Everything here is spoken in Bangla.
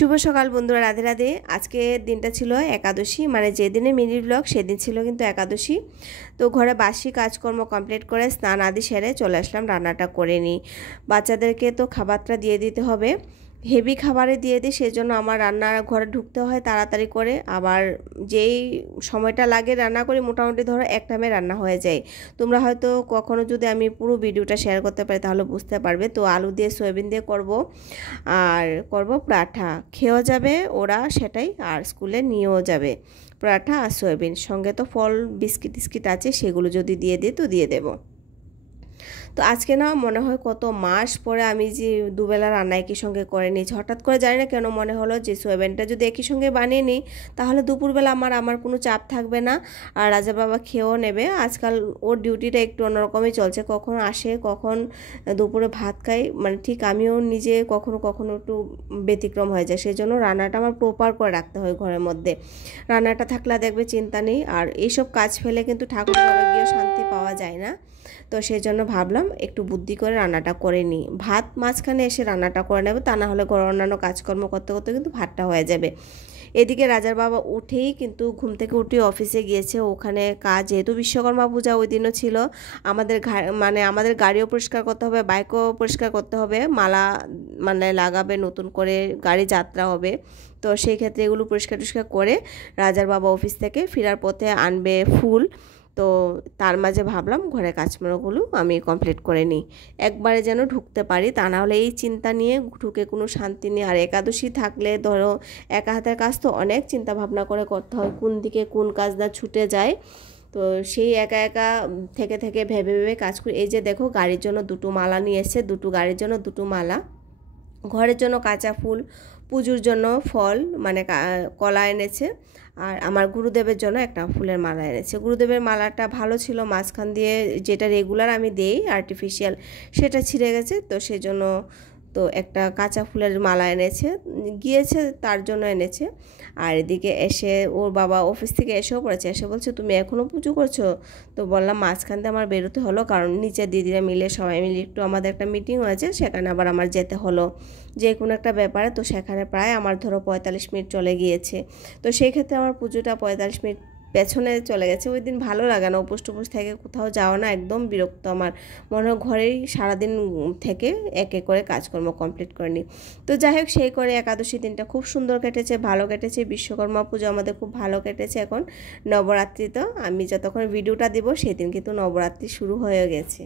শুভ সকাল বন্ধুরা, রাধে রাধে। আজকে দিনটা ছিল একাদশী, মানে যেদিনে মিনি ব্লগ সেদিন ছিল কিন্তু একাদশী। তো ঘরে বাসি কাজকর্ম কমপ্লিট করে স্নান আদি সেরে চলে আসলাম রান্নাটা করে নিই। বাচ্চাদেরকে তো খাবারটা দিয়ে দিতে হবে, হেভি খাবারে দিয়ে দিই, সেজন্য আমার রান্নার ঘরে ঢুকতে হয় তাড়াতাড়ি করে। আবার যেই সময়টা লাগে রান্না করি, মোটামুটি ধরো এক টাইমে রান্না হয়ে যায়। তোমরা হয়তো কখনো যদি আমি পুরো ভিডিওটা শেয়ার করতে পারি তাহলে বুঝতে পারবে। তো আলু দিয়ে সয়াবিন দিয়ে করব, আর করব পরাঠা, খেয়েও যাবে ওরা সেটাই, আর স্কুলে নিয়েও যাবে পরাঠা আর সয়াবিন। সঙ্গে তো ফল বিস্কিট টিস্কিট আছে, সেগুলো যদি দিয়ে দিই তো দিয়ে দেবো। তো আজকে না মনে হয় কত মাস পরে আমি যে দুবেলা রান্না একই সঙ্গে করে নিয়েছি। হঠাৎ করে জানি না কেন মনে হলো যে সয়াবিনটা যদি একই সঙ্গে বানিয়ে নিই তাহলে দুপুরবেলা আমার কোনো চাপ থাকবে না, আর রাজা বাবা খেয়েও নেবে। আজকাল ওর ডিউটিটা একটু অন্যরকমই চলছে, কখন আসে কখন দুপুরে ভাত খাই, মানে ঠিক আমিও নিজে কখনো কখনো একটু ব্যতিক্রম হয়ে যায়। সেই জন্য রান্নাটা আমার প্রপার করে রাখতে হয় ঘরের মধ্যে। রান্নাটা থাকলে দেখবে চিন্তা নেই, আর এইসব কাজ ফেলে কিন্তু ঠাকুর ঘরে গিয়ে শান্তি পাওয়া যায় না। তো সেই জন্য ভাবলাম একটু বুদ্ধি করে রান্নাটা করে নিই, ভাত মাঝখানে এসে রান্নাটা করে নেব, তা না হলে ঘর অন্যান্য কাজকর্ম করতে করতে কিন্তু ভাতটা হয়ে যাবে। এদিকে রাজার বাবা উঠেই কিন্তু ঘুম থেকে উঠে অফিসে গিয়েছে, ওখানে কাজ, যেহেতু বিশ্বকর্মা পূজা ওই দিনও ছিল। আমাদের গাড়িও পরিষ্কার করতে হবে, বাইকও পরিষ্কার করতে হবে, মালা মানে লাগাবে, নতুন করে গাড়ি যাত্রা হবে। তো সেই ক্ষেত্রে এগুলো পরিষ্কার টরিষ্কার করে রাজার বাবা অফিস থেকে ফেরার পথে আনবে ফুল। তো তার মাঝে ভাবলাম ঘরের কাজকর্মগুলো আমি কমপ্লিট করে নিই, একবারে যেন ঢুকতে পারি, তা না হলে এই চিন্তা নিয়ে ঢুকে কোনো শান্তি নেই। আর একাদশী থাকলে ধরো একা হাতের কাজ তো অনেক চিন্তা ভাবনা করে করতে হয়, কোন দিকে কোন কাজ না ছুটে যায়। তো সেই একা একা থেকে থেকে ভেবে ভেবে কাজ করি। এই যে দেখো গাড়ির জন্য দুটো মালা নিয়ে এসছে, দুটো গাড়ির জন্য দুটো মালা, ঘরের জন্য কাঁচা ফুল, পুজোর জন্য ফল মানে কলা এনেছে, আর আমার গুরুদেবের জন্য একটা ফুলের মালা এনেছে। গুরুদেবের মালাটা ভালো ছিল, মাঝখান দিয়ে যেটা রেগুলার আমি দেই আর্টিফিশিয়াল সেটা ছিঁড়ে গেছে, তো সেজন্য তো একটা কাঁচা ফুলের মালা এনেছে, গিয়েছে তার জন্য এনেছে। আর এদিকে এসে ওর বাবা অফিস থেকে এসেও পড়েছে, এসে বলছে তুমি এখনও পুজো করছো? তো বললাম মাঝখান দিয়ে আমার বেরোতে হলো, কারণ নিচে দিদিরা মিলে সবাই মিলে একটু আমাদের একটা মিটিং হয়েছে, সেখানে আবার আমার যেতে হলো যে কোনো একটা ব্যাপারে। তো সেখানে প্রায় আমার ধরো 45 মিনিট চলে গিয়েছে। তো সেই ক্ষেত্রে আমার পুজোটা 45 মিনিট পেছনে চলে গেছে। ওই দিন ভালো লাগে না, উপোস টুপোস থেকে কোথাও যাওয়া না, একদম বিরক্ত। আমার মনে হয় ঘরেই সারাদিন থেকে এক এক করে কাজকর্ম কমপ্লিট করে নিই। তো যাই হোক, সেই করে একাদশী দিনটা খুব সুন্দর কেটেছে, ভালো কেটেছে। বিশ্বকর্মা পুজো আমাদের খুব ভালো কেটেছে। এখন নবরাত্রি, তো আমি যতক্ষণ ভিডিওটা দিব সেদিন কিন্তু নবরাত্রি শুরু হয়ে গেছে।